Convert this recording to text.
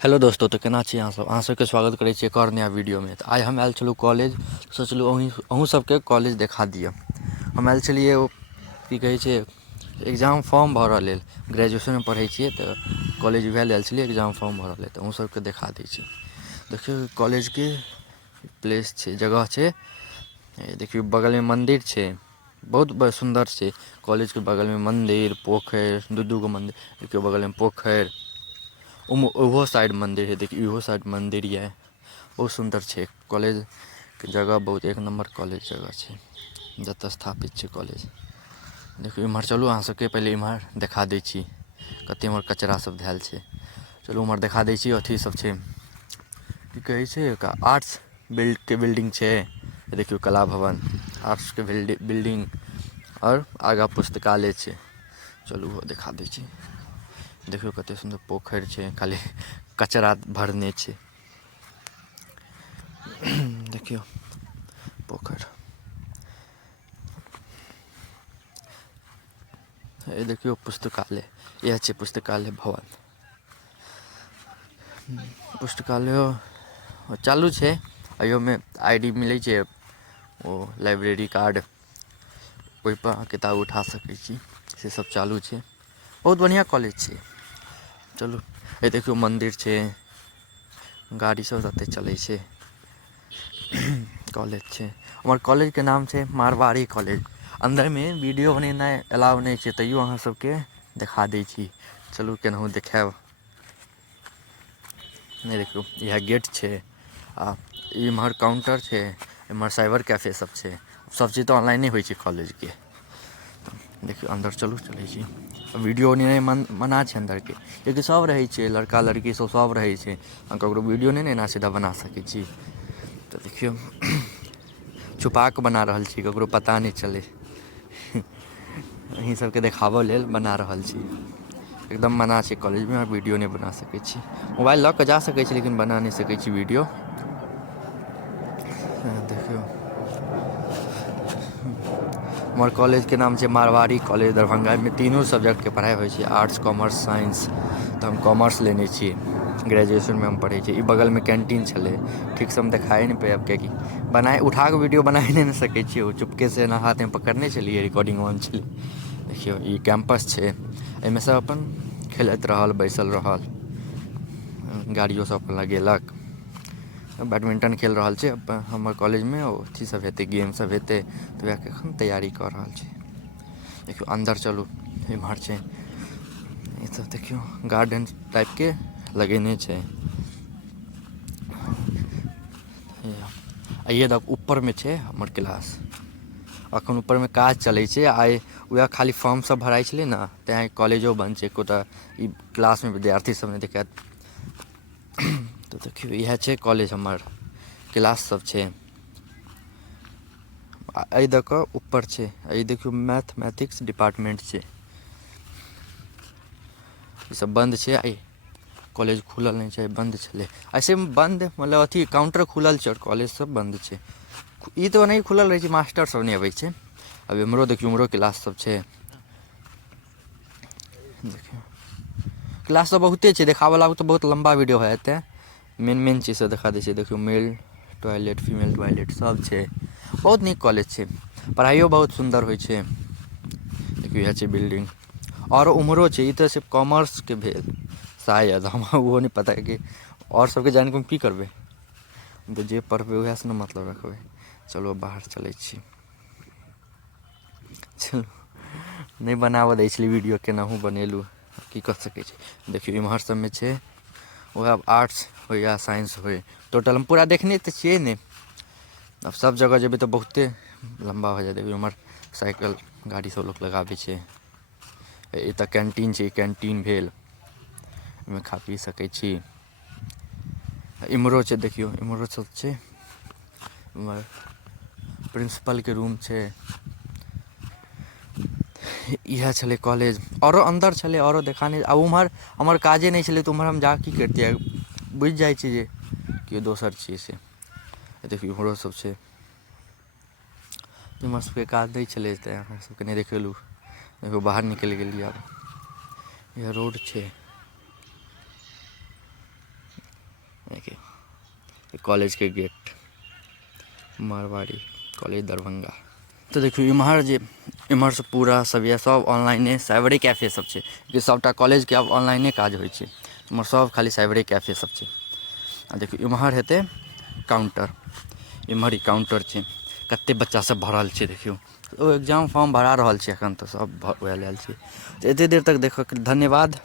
Hello दोस्तों, तो केना छी अहाँ सबके स्वागत करै छी एक और नया वीडियो में। तो आइ हम आयल छलहुँ कॉलेज, सोचलहुँ अहूँ सबके कॉलेज देखा दिअ। हम आयल छलियै ओ की कहै छै एग्जाम फॉर्म भरऽ लेल। ग्रेजुएशनमे पढ़ै छियै तऽ कॉलेज वएह लेल आयल छलियै एग्जाम फॉर्म भरऽ लेल। तऽ अहूँ सबके देखा दै छी। देखियौ कॉलेजके प्लेस छै, जगह छै। देखियौ बगलमे मन्दिर छै, बहुत सुन्दर छै। कॉलेजके बगलमे मन्दिर पोखरि, दू गो मन्दिर, देखियौ बगलमे पोखरि, ओहो साइड मन्दिर है। देखियौ इहो साइड मन्दिर यऽ, बहुत सुन्दर छै। कॉलेजके जगह बहुत एक नम्बर कॉलेज जगह छै जतऽ स्थापित छै कॉलेज। देखियौ इम्हर चलू, अहाँ सबके पहिले इम्हर देखा दै छी कतेक इम्हर कचरा सब धएल छै। चलू उम्हर देखा दै छी। अथी सब छै, की कहै छै आर्ट्सके बिल्डिंग छै। देखियौ कला भवन आर्ट्सके बिल्डिंग, आओर आगाँ पुस्तकालय छै। चलू ओहो देखा दै छी। देखियौ कतेक सुन्दर पोखरि छै, खाली कचरा भरने छै। देखियौ पोखरि, ये देखियौ पुस्तकालय, इएह छै पुस्तकालय भवन। पुस्तकालयो चालू छै, एहियोमे ID मिलै छै, ओ लाइब्रेरी कार्ड, ओहिपर अहाँ किताब उठा सकै छी, से सब चालू छै। बहुत बढ़िआँ कॉलेज छै। चलू ये देखियौ मन्दिर छै, गाड़ी सब एतऽ चलै छै। कॉलेज छै, हमर कॉलेजके नाम छै मारवाड़ी कॉलेज। अन्दरमे वीडियो बनेनाइ एलाउ नहि छै, तैयो अहाँ सबके देखा दै छी। चलू केनाहु देखाएब। नहि देखियौ इएह गेट छै, आ इम्हर काउण्टर छै, एम्हर साइबर कैफे सब छै। सबचीज तऽ ऑनलाइने होइ छै कॉलेजके। देखियौ अन्दर चलू, चलै छी। वीडियो बनेनाइ मना छै अन्दरके, किएकि सब रहै छै, लड़का लड़की सब रहै छै। अहाँ ककरो वीडियो नहि ने एना सीधा बना सकै छी। तऽ देखियौ छुपा कऽ बना रहल छी, ककरो पता नहि चलै। अहीँ सबके देखाबऽ लेल बना रहल छी। एकदम मना छै कॉलेजमे अहाँ वीडियो नहि बना सकै छी। मोबाइल लऽ कऽ जा सकै छी, लेकिन बना नहि सकै छी वीडियो। देखियौ हमर कॉलेजके नाम छै मारवाड़ी कॉलेज दरभंगा। एहिमे तीनू सब्जेक्टके पढ़ाइ होइ छै, आर्ट्स कॉमर्स साइंस। तऽ हम कॉमर्स लेने छी, ग्रेजुएशनमे हम पढ़ै छी। ई बगलमे कैन्टीन छलै, ठीकसँ हम देखाए नहि पाएब किएकि उठाकऽ वीडियो बना नहि ने सकै छियै। ओ चुपकेसँ एना हाथमे पकड़ने छलियै, रिकॉर्डिंग ऑन छलै। देखियौ ई कैम्पस छै, एहिमे सब अपन खेलैत रहल, बैसल रहल, गाड़िओ सब अपन लगेलक। बैडमिंटन खेल रहल छै हमर कॉलेजमे, अथी सब हेतै गेम सब हेतै, तऽ वएहके एखन तैयारी कऽ रहल छै। देखियौ अन्दर चलू, एम्हर छै ईसब, देखियौ गार्डन टाइपके लगेने छै। आइए तक ऊपरमे छै हमर क्लास, एखन ऊपरमे काज चलै छै। आइ वएह खाली फॉर्म सब भराइ छलै ने, तेँ कॉलेजो बन्द छै। एकोटा ई क्लासमे विद्यार्थी सब नहि देखाएत। तऽ देखियौ इएह छै कॉलेज, हमर क्लास सब छै। आ एहि दऽ कऽ ऊपर छै, ई देखियौ मैथमेटिक्स डिपार्टमेंट छै। ईसब बन्द छै, आइ कॉलेज खुलल नहि छै, बन्द छलै। ऐसेमे बन्द मतलब अथी काउंटर खुलल छै, आओर कॉलेज सब बन्द छै। ई तऽ ओनाहि खुलल रहै छै, मास्टर सब नहि अबै छै। अब एम्हरो देखियौ, एम्हरो क्लास सब छै। देखियौ क्लास सब बहुते छै, देखाबऽ लागू तऽ बहुत लम्बा वीडियो भऽ जेतै। मेन चीज सब देखा दै छै। देखियौ मेल टॉयलेट, फीमेल टॉयलेट सब छै। बहुत नीक कॉलेज छै, पढ़ाइओ बहुत सुन्दर होइ छै। देखियौ इएह छै बिल्डिंग, आओरो उम्हरो छै। ई तऽ सिर्फ कॉमर्सके भेल शायद, हमरा ओहो नहि पता कि आओर सबके जानि कऽ हम की करबै। तऽ जे पढ़बै वएहसँ ने मतलब रखबै। चलू बाहर चलै छी। चलू नहि बनाबऽ दै छलै वीडियो, केनाहु बनेलहुँ, की कऽ सकै छी। देखियौ इम्हर सबमे छै, वएह आर्ट्स होइ या साइंस होइ, टोटल हम पूरा देखने तऽ छिए ने। आब सब जगह जेबै तऽ बहुते लम्बा भऽ जायत। देखियौ एम्हर साइकिल गाड़ी सब लोक लगाबै छै। एतऽ कैन्टीन छै, ई कैन्टीन भेल, एहिमे खा पी सकै छी। इम्हरो छै, देखियौ इम्हरो सब छै। इम्हर प्रिंसिपलके रूम छै। इएह छलै कॉलेज, आओरो अन्दर छलै, आओरो देखा नहि। आब ओम्हर हमर काजे नहि छलै तऽ ओम्हर हम जा कऽ की करितियै, बुझि जाइ छियै जे केओ दोसर छियै से। देखियौ इम्हरो सब छै, हमर सबके काज नहि छलै तेँ अहाँ सबके नहि देखेलहुँ। देखियौ बाहर निकलि गेलियै। आब इएह रोड छै, कॉलेज के गेट, मारवाड़ी कॉलेज दरभंगा। तो देखियो इम्हर से पूरा सब ये सब ऑनलाइने साइबरे कैफे सब छै, कि सबटा कॉलेज के अब ऑनलाइने काज होइ छै, इम्हर सब खाली साइबरे कैफे सब छै। आ देखियो इम्हर हेतै काउंटर, इम्हर ही काउंटर छै, कते बच्चा सब भरल छै देखियो। ओ एग्जाम फॉर्म भरा रहल छै एखन, तऽ सब वएह लेल छै। तऽ एते देर तक देखऽ के धन्यवाद।